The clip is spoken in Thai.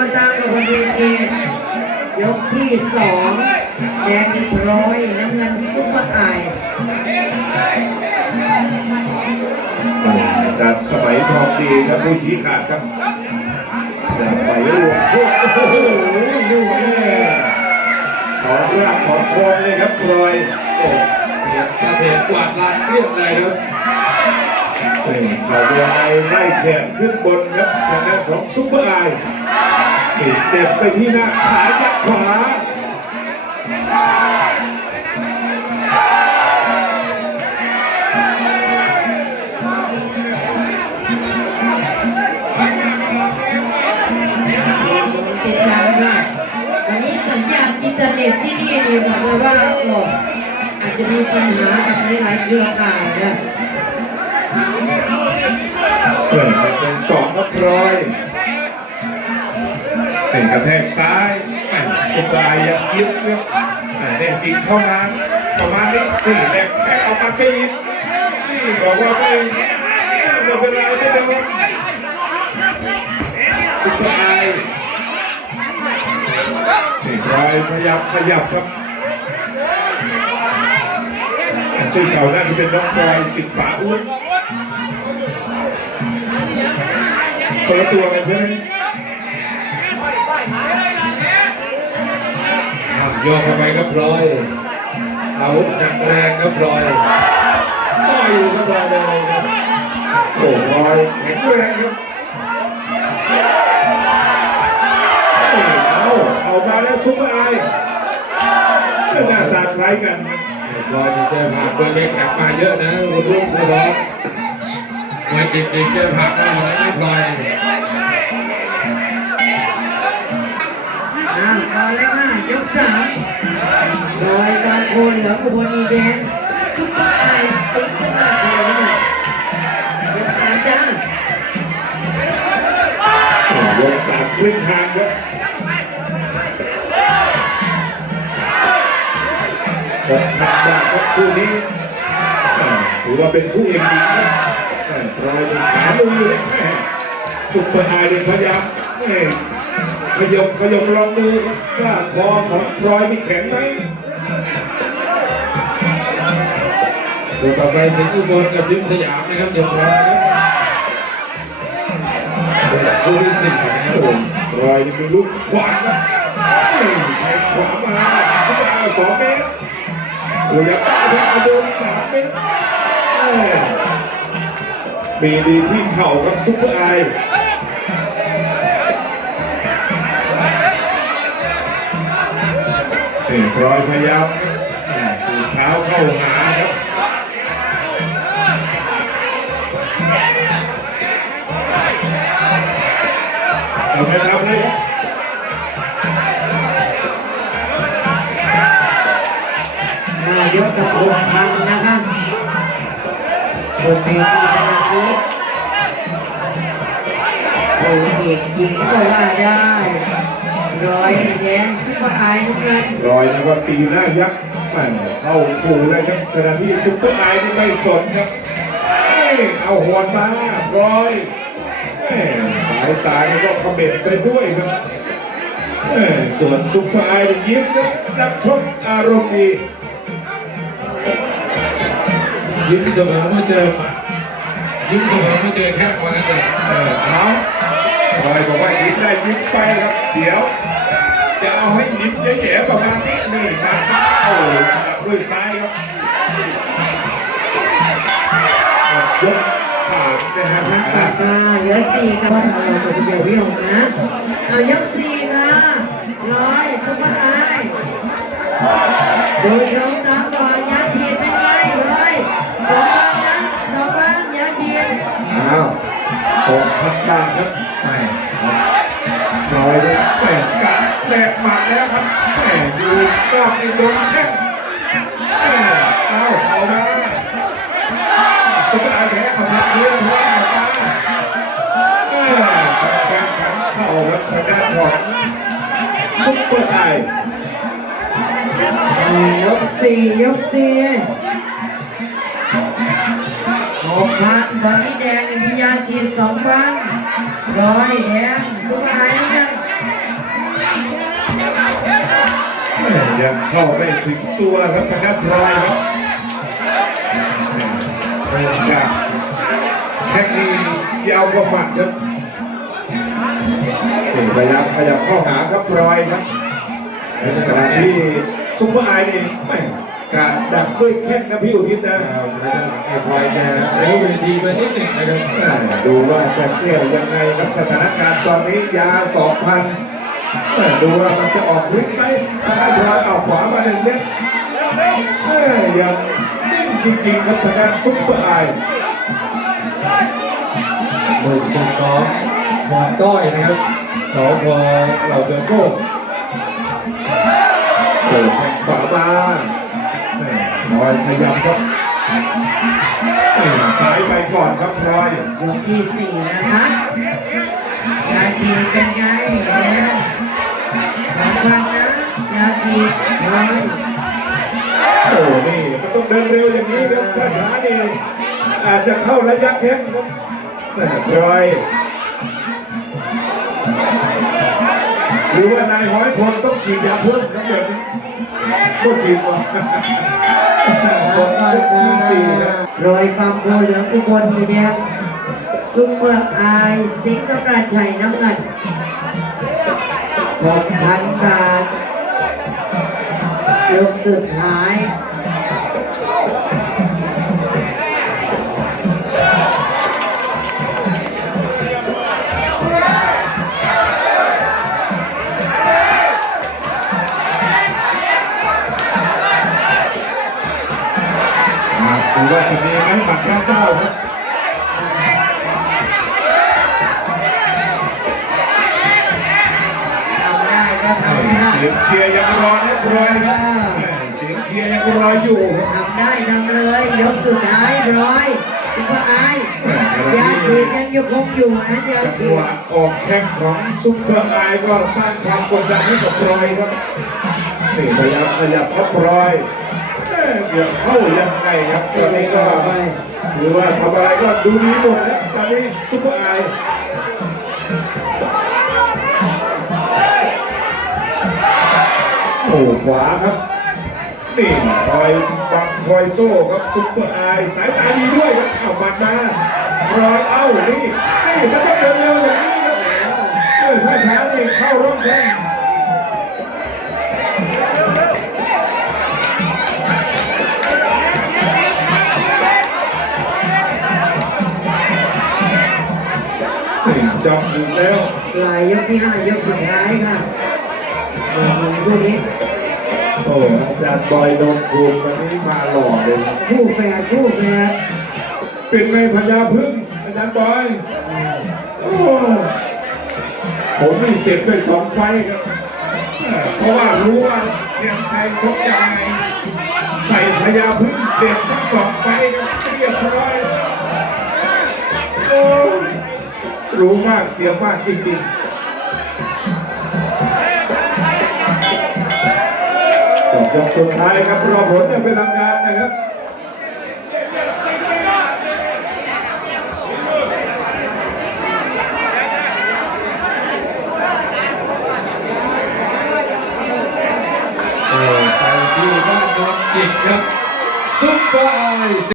มาตามกับบนเวทียกที่สองแดงอีกร้อยน้ำเงินซุปเปอร์ไอจากสมัยทองดีครับผู้ชี้ขาดครับอยากไปรวมช่วงโอ้โหดูแม่ขอรากขอโคนเลยครับพลอยโอ้เทียบกระเทียบกวาดลานเรียบเลยครับเข่าเรือไอไล่แขนขึ้นบนครับทางด้านของซุปเปอร์ไอ ติดเด็บไปที่หน้าขายักขวาติดตามค่ะวันนี้สัญญาณอินเทอร์เน็ตที่นี่นี่บอกเลยว่าโอ้อาจจะมีปัญหากับหลายๆเครือข่ายนะเปิดเป็นสองครับพลอย เป็นกระแทกซ้ายแหม่ซุปเปอร์ไอยังยึดครับแหม่ยเล่นจริงเข้ามาประมาณนี้นี่แหลกแค่ออกมาปีกนี่บอกว่าไม่ไม่เป็นอะไรไม่โดนซุปเปอร์ไอนี่พลอยพยายามขยับครับชื่อเก่าน่าจะเป็นน้องพลอยสิบป่าอ้วนคนละตัวกันใช่ไหม ยกเข้าไปครับพลอยอาวุธหนักแรงครับพลอยต่อยอยู่ครับพลอยเลยครับโอ้พลอยแข็งแรงครับเอาเอามาแล้วซุปเปอร์ไอหน้าตาคล้ายกันพลอยนี่เจอผักโดยเล็กแขกมาเยอะนะคุณลูกคุณร้องมวยจริงๆเจอผักมาหมดแล้วนะพลอย ยกสามโดยฟางโคเหลืองอุบลอีแดงซุปเปอร์ไอสิงสนาเจริญยกสามจ้าวงสามครึ่งทางครับหกพันบาทครับคู่นี้ถือว่าเป็นคู่เอกดีนะอ่าพลอยมีขาลุยเลยแม่ซุปเปอร์ไอเดนพยายาม ขยมขยมลองดูครับว่าคอของพลอยมีแข็งไหมดูต่อไปสิงห์อุบลกับยิ้มสยามนะครับเดี๋ยวพลอยนะครับเป็นคู่ที่สี่นะครับโอ้ยพลอยนี่มีลูกขวานครับแทงขวามาซุปเปอร์สองเมตรโอ้ยยังได้ครับอาโดนสามเมตรม่มีดีที่เข่าครับซุปเปอร์ไอ นี่พลอยพยายามอ่าสูดเท้าเข้าหาครับเราไปทำเลยครับมายกกับหกพันนะคะบนเวทีขนาดนี้โอ้เอกหญิงก็ว่าได้ ร้อยแดงซุปเปอร์ไอน้ำเงินรอยนะว่าตีหน้ายักษ์แม่เข้าขู่เลยครับขณะที่ซุปเปอร์ไอนี่ไม่สนครับเอ้ยเอาหัวมาพลอยแม่สายตานี่ก็เขม็ดไปด้วยครับแม่ส่วนซุปเปอร์ไอนี่ยิ้มครับนักชกอารมณ์ดียิ้มเสมอเมื่อเจอหมัดยิ้มเสมอเมื่อเจอแข้งวันนั้นเลยเออเอา พลอยบอกว่ายิ้มได้ยิ้มไปครับ เดี๋ยว จะเอาให้ยิ้มแย่ๆประมาณนี้นี่มาโอ้โหด้วยซ้ายครับยกสามนะครับนักตัดมาเหลือสี่กับเราตัวเดียวพี่หงนะเอายกสี่ค่ะร้อยซุปเปอร์ไอดูชมตามก่อนยาฉีดเป็นไงร้อยสองพันนะสองพันยาฉีดอ้าวหกพันบาทครับ ม่ลอยเลยแหม่กัดแหลกหมัดแล้วครับแหม่ดูนอกนี่โดนแข้งเอ้าเอามาสุดท้ายแพ้ขอทักเรื่องว่ามาแหม่แข่งขันเข้าครับทางด้านของซุปเปอร์ไอยกสี่ยกสี่หกพันตอนนี้แดงพิยาฉีดสองพัน ร้อยแดงสุดท้ายนะแม่ยังเข้าไม่ถึงตัวครับทางด้านพลอยครับเริ่มจากแค่นี้ยาวกว่าหมัดครับนี่พยายามขยับเข้าหาครับพลอยครับในขณะที่ซุปเปอร์ไอน์นี่แม่ การดักด้วยแข้งนะพี่อุทิศนะไอ้พลอยแกเร็วเวทีไปนิดหนึ่งนะครับแม่ดูว่าจะเกลี้ยวยังไงครับสถานการณ์ตอนนี้ยาสองพันดูว่ามันจะออกฤทธิ์ไหมถ้าพลอยเอาขวามาหนึ่งเม็ดแม่ยังนิ่งจริงๆครับทางด้านซุปเปอร์ไอน์หนึ่งสุดน้องหมอนก้อยนะครับสองพอเหล่าเสือโก้ อยขยับครับแม่สายไปก่อนครับพลอยยกที่สี่นะคะยาชีเป็นไงแล้วสองครั้งนะยาชีร้อยโอ้นี่มันต้องเดินเร็วอย่างนี้ครับถ้าช้านี่อาจจะเข้าระยะแข้งครับแม่พลอยหรือว่านายห้อยพลต้องฉีดยาเพิ่มครับแบบนี้ก็ฉีดมา หมดยกที่สี่ครับโรยความโคเหลืองทุกคนทีเดียวซุปเปอร์ไอซ์สิงห์สำราญชัยน้ำเงินหกพันบาทยกสุดท้าย สียงเชียร์ยังรอเรียบร้อยครับแม่เสียงเชียร์ยังรออยู่ครับทำได้ทำเลยยกสุดท้ายร้อยซุปเปอร์ไอซ์ยาฉีดยังยังคงอยู่นะยาจังฉีหดวะออกแข้งของซุปเปอร์ไอก็สร้างความกดดันให้กับพลอยครับนี่พยายามขยับเข้าพลอยเอ๊ะเดี๋ยวเข้ายังไงครับตอนนี้ก็ถือว่าทำอะไรก็ดูดีหมดแล้วตอนนี้ซุปเปอร์ไอ ขวาครับ นี่คอยปักคอยโต้ครับซุปเปอร์ไอสายตาดีด้วยครับเอามัดมารอยเอ้านี่นี่มันต้องเดินเร็วอย่างนี้ครับเออถ้าช้านี่เข้าร่องแข้งจับอยู่แล้ว ลายยกที่ห้ายกสุดท้ายค่ะเออมันคู่นี้ โอ้อาจารย์บอยโดนคูมวันนี้มาหล่อเลยคู่แฝดคู่แฝดเป็นไงพญาพึ่งอาจารย์บอยโอ้ผมมีเสร็จไปสองไฟล์ครับเพราะว่ารู้ว่าเทียมชัยชกยังไงใส่พญาพึ่งเด็ดทั้งสองไฟล์ครับเรียบร้อยโอ้รู้มากเสียมากจริงๆ ยกสุดท้ายครับรอผลอย่างเป็นทางการนะครับเออไปที่บ้านนนจิตครับซุปเปอร์ไอ